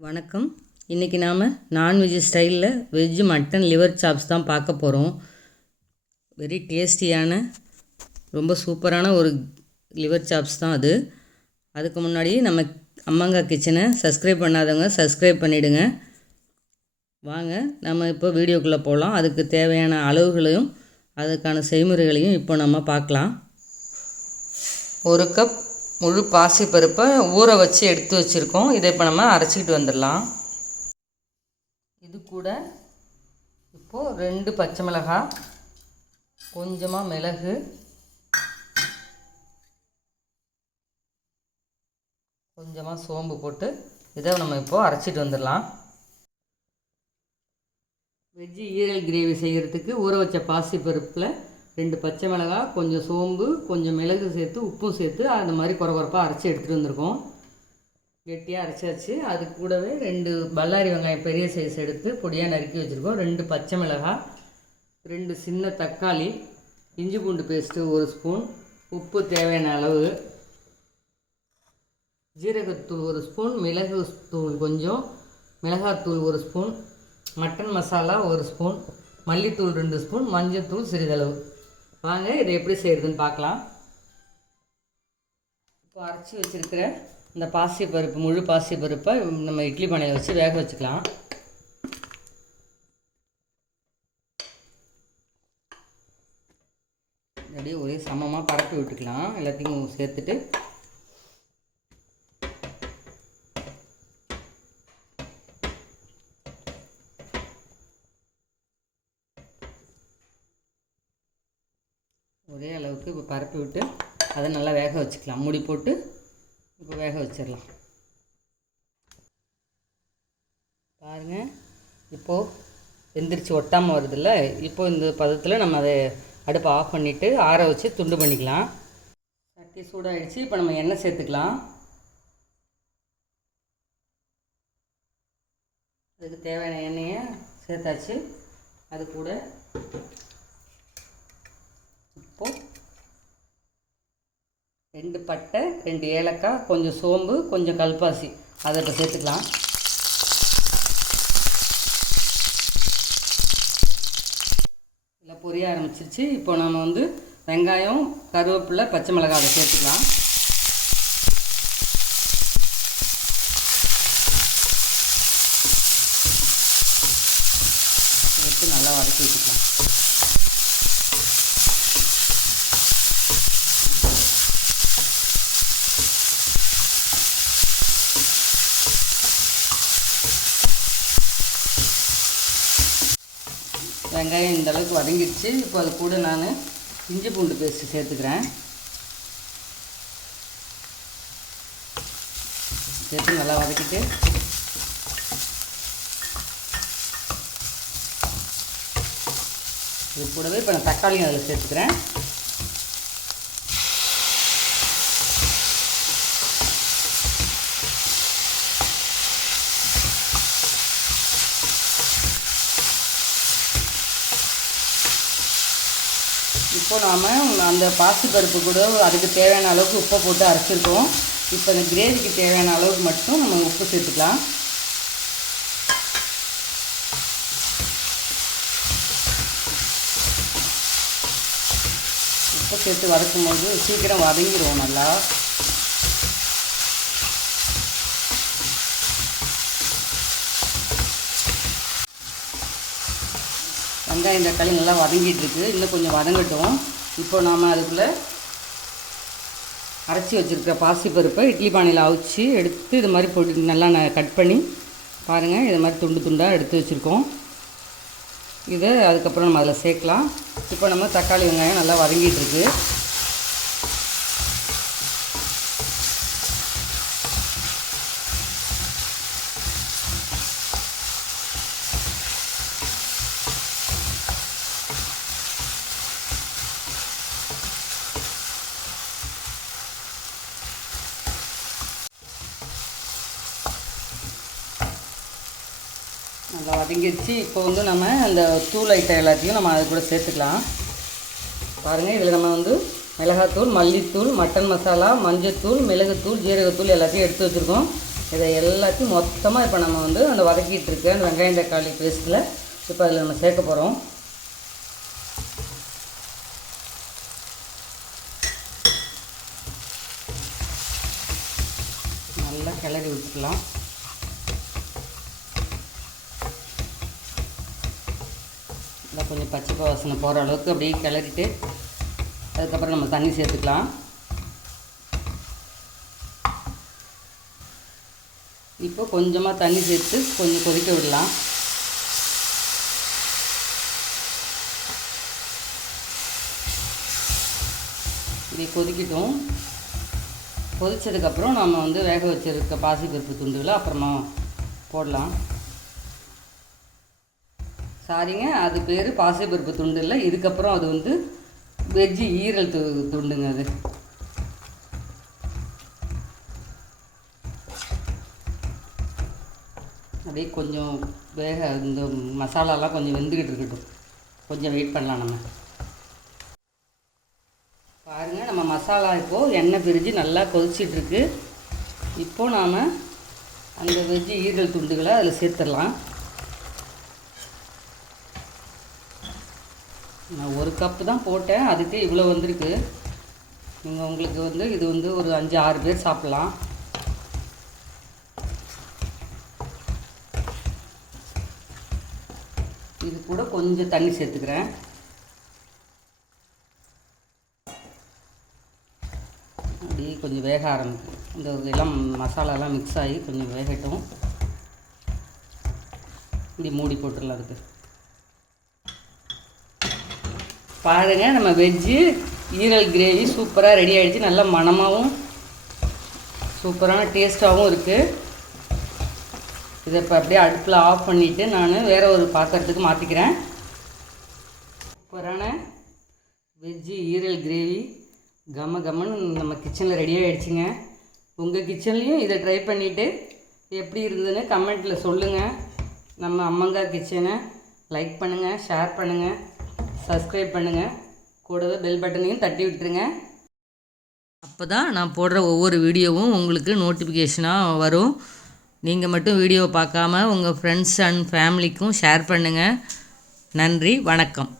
வணக்கம். இன்றைக்கி நாம் நான்வெஜ் ஸ்டைலில் வெஜ்ஜு மட்டன் லிவர் சாப்ஸ் தான் பார்க்க போகிறோம் வெரி டேஸ்டியான ரொம்ப சூப்பரான ஒரு லிவர் சாப்ஸ் தான் அது. அதுக்கு முன்னாடி நம்ம அம்மங்கா கிச்சனை சப்ஸ்கிரைப் பண்ணாதவங்க சப்ஸ்கிரைப் பண்ணிவிடுங்க வாங்க நம்ம இப்போ வீடியோக்குள்ளே போகலாம் அதுக்கு தேவையான அளவுகளையும் அதுக்கான செய்முறைகளையும் இப்போ நம்ம பார்க்கலாம். ஒரு கப் முழு பாசிப்பருப்பை ஊற வச்சு எடுத்து வச்சுருக்கோம். இதை இப்போ நம்ம அரைச்சிக்கிட்டு வந்துடலாம். இது கூட இப்போது ரெண்டு பச்சை மிளகாய் கொஞ்சமாக மிளகு கொஞ்சமாக சோம்பு போட்டு இதை நம்ம இப்போது அரைச்சிட்டு வந்துடலாம். வெஜ்ஜு ஈரல் கிரேவி செய்கிறதுக்கு ஊற வச்ச பாசி பருப்பில் ரெண்டு பச்சை மிளகாய் கொஞ்சம் சோம்பு கொஞ்சம் மிளகு சேர்த்து உப்பும் சேர்த்து அந்த மாதிரி குறை அரைச்சி எடுத்துகிட்டு வந்திருக்கோம். கெட்டியாக அரைச்சாச்சு. அது கூடவே ரெண்டு பல்லாரி வெங்காயம் பெரிய சைஸ் எடுத்து பொடியாக நறுக்கி வச்சுருக்கோம். ரெண்டு பச்சை மிளகாய் ரெண்டு சின்ன தக்காளி இஞ்சி பூண்டு பேஸ்ட்டு ஒரு ஸ்பூன் உப்பு தேவையான அளவு ஜீரகத்தூள் ஒரு ஸ்பூன் மிளகு தூள் கொஞ்சம் மிளகாத்தூள் ஒரு ஸ்பூன் மட்டன் மசாலா ஒரு ஸ்பூன் மல்லித்தூள் ரெண்டு ஸ்பூன் மஞ்சள்தூள் சிறிதளவு. வாங்க இதை எப்படி செய்கிறதுன்னு பார்க்கலாம். இப்போ அரைச்சி வச்சுருக்கிற இந்த பாசி பருப்பு முழு பாசி பருப்பை நம்ம இட்லி பானையில் வச்சு வேக வச்சுக்கலாம். அப்படியே ஒரே சமமாக பரப்பி விட்டுக்கலாம். எல்லாத்தையும் சேர்த்துட்டு ஒரே அளவுக்கு இப்போ பரப்பி விட்டு அதை நல்லா வேக வச்சுக்கலாம். மூடி போட்டு இப்போ வேக வச்சிடலாம். பாருங்கள் இப்போது வெந்திரிச்சு ஒட்டாமல் வருதுல்ல? இப்போது இந்த பதத்தில் நம்ம அதை அடுப்பை ஆஃப் பண்ணிவிட்டு ஆற வச்சு துண்டு பண்ணிக்கலாம். சட்டி சூடாகிடுச்சு இப்போ நம்ம எண்ணெய் சேர்த்துக்கலாம். அதுக்கு தேவையான எண்ணெயை சேர்த்தாச்சு. அது கூட இப்போது ரெண்டு பட்டை ரெண்டு ஏலக்காய் கொஞ்சம் சோம்பு கொஞ்சம் கல்பாசி. அதை இப்போ சேர்த்துக்கலாம். இல்லை பொரிய ஆரம்பிச்சிருச்சு. இப்போ நம்ம வந்து வெங்காயம் கருவேப்பிலை பச்சை மிளகாய் அதை சேர்த்துக்கலாம். சேர்த்து நல்லா வதக்கி விட்டுக்கலாம் வெங்காயம் இந்த அளவுக்கு வதங்கிடுச்சு. இப்போ அது கூட நான் இஞ்சி பூண்டு பேஸ்ட்டு சேர்த்துக்கிறேன். சேர்த்து நல்லா வதக்கிட்டு. இது கூடவே இப்போ நான் தக்காளியும் அதில் சேர்த்துக்கிறேன். இப்போ நாம் அந்த பாசிப்பருப்பு கூட அதுக்கு தேவையான அளவுக்கு உப்பை போட்டு அரைச்சிருக்கோம். இப்போ இந்த கிரேவிக்கு தேவையான அளவுக்கு மட்டும் நம்ம உப்பு சேர்த்துக்கலாம். உப்பு சேர்த்து வதக்கும் போது சீக்கிரம் வதங்கிடுவோம் நல்லா. வெங்காயம் தக்காளி நல்லா வதங்கிட்டுருக்கு இன்னும் கொஞ்சம் வதங்கட்டும். இப்போ நாம் அதுக்குள்ளே அரைச்சி வச்சுருக்க பாசிப்பருப்பை இட்லி பானையில் அவிச்சு எடுத்து இது மாதிரி பொடி நல்லா நான் கட் பண்ணி பாருங்கள் இது மாதிரி துண்டு துண்டாக எடுத்து வச்சுருக்கோம். இதை அதுக்கப்புறம் நம்ம அதில் சேர்க்கலாம். இப்போ நம்ம தக்காளி வெங்காயம் நல்லா வதங்கிட்டுருக்கு நல்லா வதங்கிடுச்சு இப்போ வந்து நம்ம அந்த தூள் ஐட்டம் எல்லாத்தையும் நம்ம அது கூட சேர்த்துக்கலாம். பாருங்கள் இதில் நம்ம வந்து மிளகாத்தூள் மல்லித்தூள் மட்டன் மசாலா மஞ்சத்தூள் மிளகுத்தூள் ஜீரகத்தூள் எல்லாத்தையும் எடுத்து வச்சுருக்கோம். இதை எல்லாத்தையும் மொத்தமாக இப்போ நம்ம வந்து அந்த வதக்கிட்டு இருக்க அந்த வெங்காயம் தக்காளி பேஸ்ட்டில் இப்போ அதில் நம்ம சேர்க்க போகிறோம் நல்லா கிளறி விட்டுக்கலாம் நல்லா கொஞ்சம் பச்சை வாசனை போகிற அளவுக்கு அப்படியே கிளறிட்டு அதுக்கப்புறம் நம்ம தண்ணி சேர்த்துக்கலாம். இப்போ கொஞ்சமாக தண்ணி சேர்த்து கொஞ்சம் கொதிக்க விடலாம். இப்படி கொதிக்கட்டும். கொதித்ததுக்கப்புறம் நம்ம வந்து வேக வச்சிருக்க பாசிப்பருப்பு துண்டுகளை அப்புறமா போடலாம். சாரிங்க அது பேர் பாசிப்பருப்பு துண்டு இல்லை இதுக்கப்புறம் அது வந்து வெஜ்ஜு ஈரல் து துண்டுங்க அது. அப்படியே கொஞ்சம் வேக இந்த மசாலாலாம் கொஞ்சம் வெந்துக்கிட்டு இருக்கட்டும். கொஞ்சம் வெயிட் பண்ணலாம் நம்ம. பாருங்கள் நம்ம மசாலா இப்போது எண்ணெய் பிரிஞ்சு நல்லா கொதிச்சிட்ருக்கு. இப்போது நாம் அந்த வெஜ்ஜு ஈரல் துண்டுகளை அதில் சேர்த்துடலாம். நான் ஒரு கப்பு தான் போட்டேன். அதுக்கு இவ்வளோ வந்திருக்கு. நீங்கள் உங்களுக்கு வந்து இது வந்து ஒரு அஞ்சு ஆறு பேர் சாப்பிட்லாம். இது கூட கொஞ்சம் தண்ணி சேர்த்துக்கிறேன். அப்படியே கொஞ்சம் வேக ஆரம்பிக்கும். இந்த எல்லாம் மசாலாலாம் மிக்ஸ் ஆகி கொஞ்சம் வேகட்டும். இப்படி மூடி போட்டுடலாம் அதுக்கு. பாருங்கள் நம்ம வெஜ்ஜு ஈரல் கிரேவி சூப்பராக ரெடி ஆகிடுச்சு நல்ல மணமாகவும் சூப்பரான டேஸ்ட்டாகவும் இருக்குது இதை இப்போ அப்படியே அடுப்பில் ஆஃப் பண்ணிவிட்டு நான் வேறு ஒரு பாத்திரத்துக்கு மாற்றிக்கிறேன் சூப்பரான வெஜ்ஜு ஈரல் கிரேவி கம கமன்னு நம்ம கிச்சனில் ரெடி ஆகிடுச்சிங்க உங்கள் கிச்சன்லேயும் இதை ட்ரை பண்ணிவிட்டு எப்படி இருந்ததுன்னு கமெண்ட்டில் சொல்லுங்கள் நம்ம அம்மங்கார் கிச்சனை லைக் பண்ணுங்கள் ஷேர் பண்ணுங்கள் சப்ஸ்கிரைப் பண்ணுங்கள் கூடவே பெல் பட்டனையும் தட்டி விட்டுருங்க. அப்போ தான் நான் போடுற ஒவ்வொரு வீடியோவும் உங்களுக்கு நோட்டிஃபிகேஷனாக வரும். நீங்கள் மட்டும் வீடியோ பார்க்காம உங்கள் ஃப்ரெண்ட்ஸ் அண்ட் ஃபேமிலிக்கும் ஷேர் பண்ணுங்கள் நன்றி வணக்கம்.